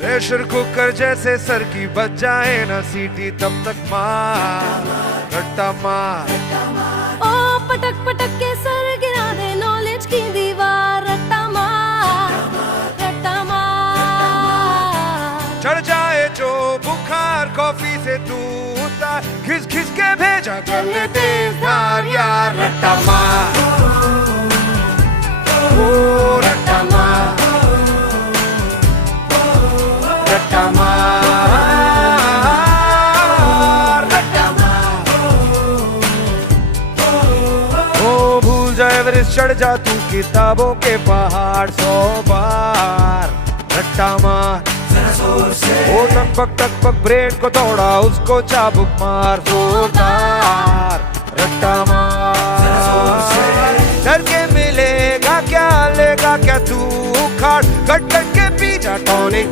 Pressure cooker जैसे sir की बच जाए ना सीटी, तब तक मार रट्टा मार। ओ पटक पटक के सर गिरा दे नॉलेज की दीवार, रट्टा मार रट्टा मार। चढ़ जाए जो बुखार कॉफी से तू उतार, घिस घिस के भेजा कर ले तेज धार यार, रट्टा मार ओ रट्टा मार रट्टा मार रट्टा मार। ओ भूल जाए एवरेस्ट चढ़ जा तू किताबों के पहाड़ 100 बार, रट्टा मार ओ टक पक ब्रेन को तोड़ा उसको चाबुक मार जोरदार, रट्टा मार। डर के मिलेगा क्या लेगा क्या तू उखाड़, कट कट के पीछा टॉनिक